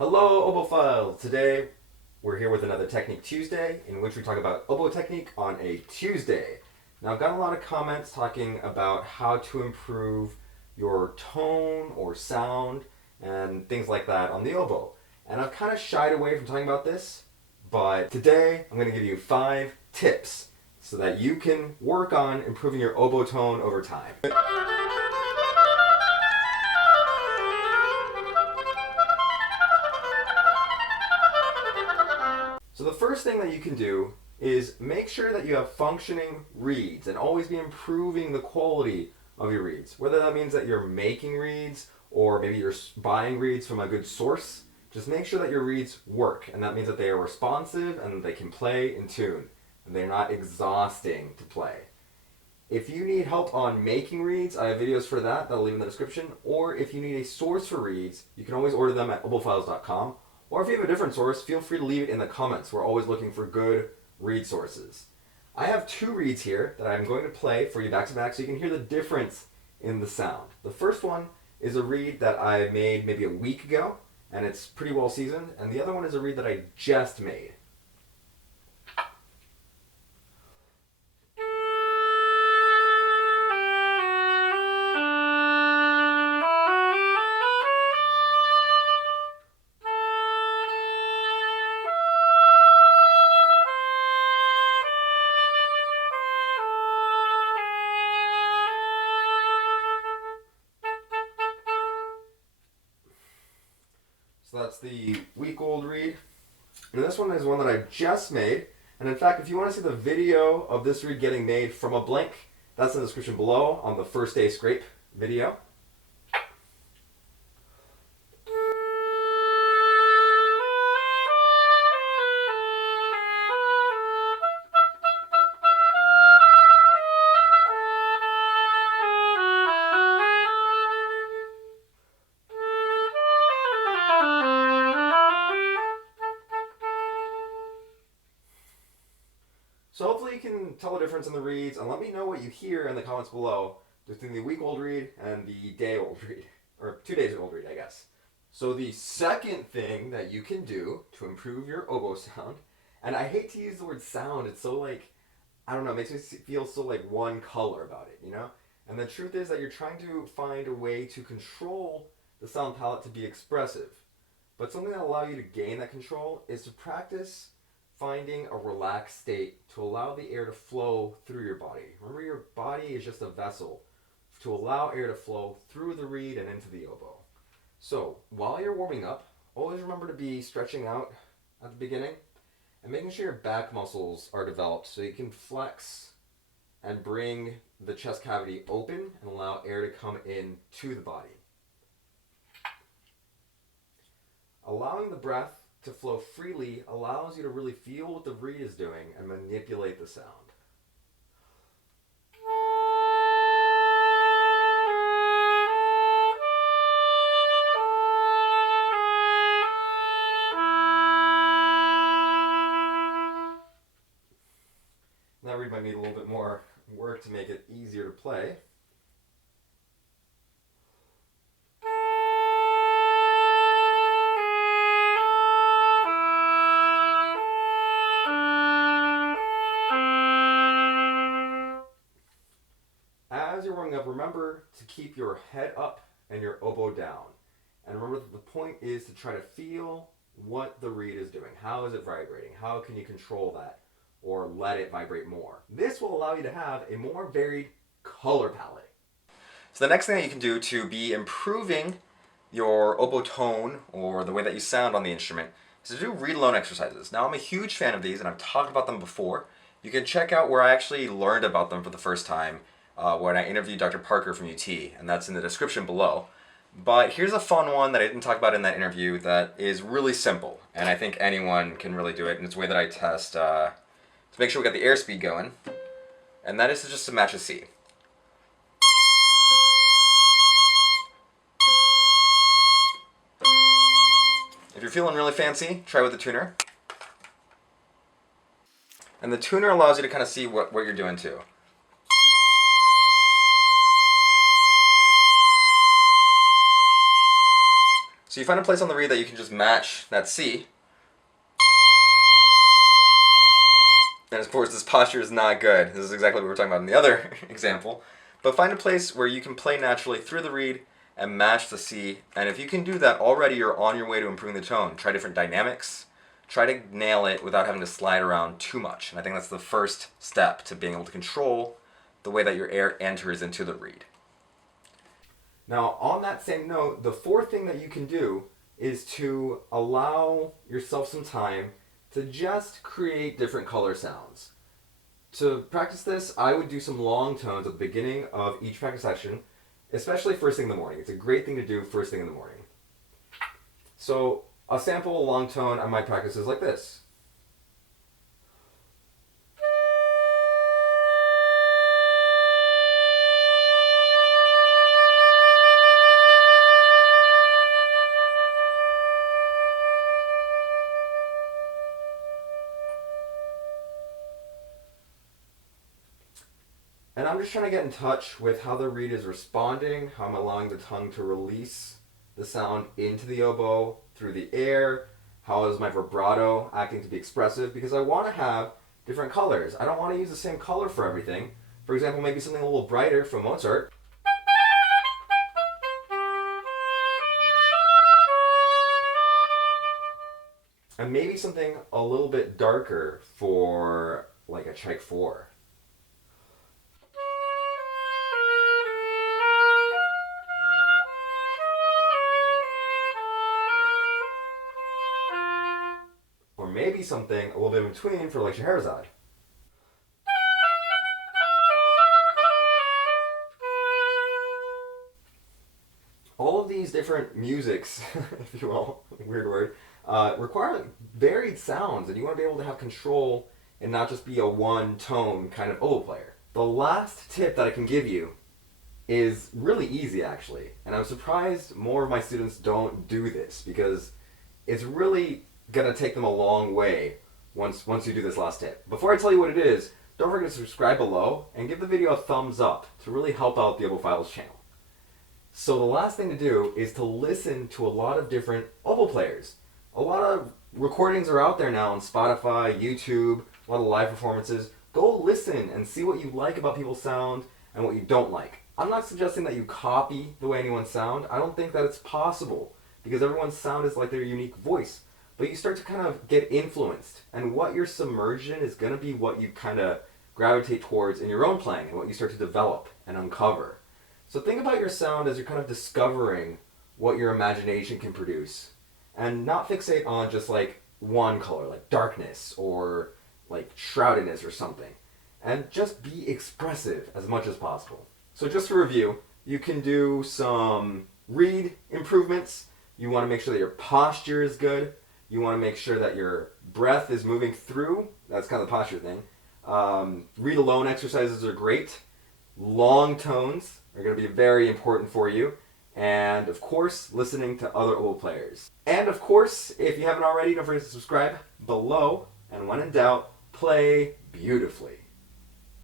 Hello, Obophiles! Today we're here with another Technique Tuesday in which we talk about oboe technique on a Tuesday. Now, I've gotten a lot of comments talking about how to improve your tone or sound and things like that on the oboe. And I've kind of shied away from talking about this, but today I'm going to give you 5 tips so that you can work on improving your oboe tone over time. So the first thing that you can do is make sure that you have functioning reeds and always be improving the quality of your reeds. Whether that means that you're making reeds or maybe you're buying reeds from a good source, just make sure that your reeds work, and that means that they are responsive and they can play in tune and they're not exhausting to play. If you need help on making reeds, I have videos for that I'll leave in the description, or if you need a source for reeds, you can always order them at obofiles.com. Or if you have a different source, feel free to leave it in the comments. We're always looking for good reed sources. I have 2 reeds here that I'm going to play for you back to back so you can hear the difference in the sound. The first one is a reed that I made maybe a week ago, and it's pretty well seasoned, and the other one is a reed that I just made. So that's the week-old reed. And this one is one that I just made. And in fact, if you want to see the video of this reed getting made from a blank, that's in the description below on the first day scrape video. So hopefully you can tell the difference in the reeds, and let me know what you hear in the comments below between the week-old reed and the day-old reed, or 2 days old reed, I guess. So the second thing that you can do to improve your oboe sound, and I hate to use the word sound, it's so like, I don't know, it makes me feel so like one color about it, you know? And the truth is that you're trying to find a way to control the sound palette to be expressive. But something that will allow you to gain that control is to practice finding a relaxed state to allow the air to flow through your body. Remember, your body is just a vessel to allow air to flow through the reed and into the oboe. So while you're warming up, always remember to be stretching out at the beginning and making sure your back muscles are developed so you can flex and bring the chest cavity open and allow air to come in to the body. Allowing the breath to flow freely allows you to really feel what the reed is doing and manipulate the sound. That reed might need a little bit more work to make it easier to play. As you're warming up, remember to keep your head up and your oboe down. And remember that the point is to try to feel what the reed is doing. How is it vibrating? How can you control that or let it vibrate more? This will allow you to have a more varied color palette. So the next thing that you can do to be improving your oboe tone or the way that you sound on the instrument is to do reed alone exercises. Now, I'm a huge fan of these and I've talked about them before. You can check out where I actually learned about them for the first time when I interviewed Dr. Parker from UT, and that's in the description below. But here's a fun one that I didn't talk about in that interview that is really simple, and I think anyone can really do it, and it's a way that I test to make sure we got the airspeed going, and that is just to match a C. If you're feeling really fancy, try with the tuner. And the tuner allows you to kind of see what you're doing too. So So you find a place on the reed that you can just match that C. And of course, this posture is not good. This is exactly what we were talking about in the other example. But find a place where you can play naturally through the reed and match the C. And if you can do that already, you're on your way to improving the tone. Try different dynamics. Try to nail it without having to slide around too much. And I think that's the first step to being able to control the way that your air enters into the reed. Now, on that same note, the fourth thing that you can do is to allow yourself some time to just create different color sounds. To practice this, I would do some long tones at the beginning of each practice session, especially first thing in the morning. It's a great thing to do first thing in the morning. So a sample long tone I might practice is like this. And I'm just trying to get in touch with how the reed is responding, how I'm allowing the tongue to release the sound into the oboe through the air, how is my vibrato acting to be expressive, because I want to have different colors. I don't want to use the same color for everything. For example, maybe something a little brighter from Mozart. And maybe something a little bit darker for like a Tchaik 4. Or maybe something a little bit in between for like Scheherazade. All of these different musics, if you will, weird word, require varied sounds, and you want to be able to have control and not just be a one-tone kind of oboe player. The last tip that I can give you is really easy, actually, and I'm surprised more of my students don't do this, because it's really going to take them a long way once you do this last tip. Before I tell you what it is, don't forget to subscribe below and give the video a thumbs up to really help out the Oboe Files channel. So the last thing to do is to listen to a lot of different oboe players. A lot of recordings are out there now on Spotify, YouTube, a lot of live performances. Go listen and see what you like about people's sound and what you don't like. I'm not suggesting that you copy the way anyone sound. I don't think that it's possible, because everyone's sound is like their unique voice. But you start to kind of get influenced, and what you're submerged in is going to be what you kind of gravitate towards in your own playing and what you start to develop and uncover. So think about your sound as you're kind of discovering what your imagination can produce, and not fixate on just like one color, like darkness or like shroudedness or something, and just be expressive as much as possible. So just to review, you can do some reed improvements. You want to make sure that your posture is good. You want to make sure that your breath is moving through. That's kind of the posture thing. Read alone exercises are great. Long tones are going to be very important for you. And of course, listening to other oboe players. And of course, if you haven't already, don't forget to subscribe below. And when in doubt, play beautifully.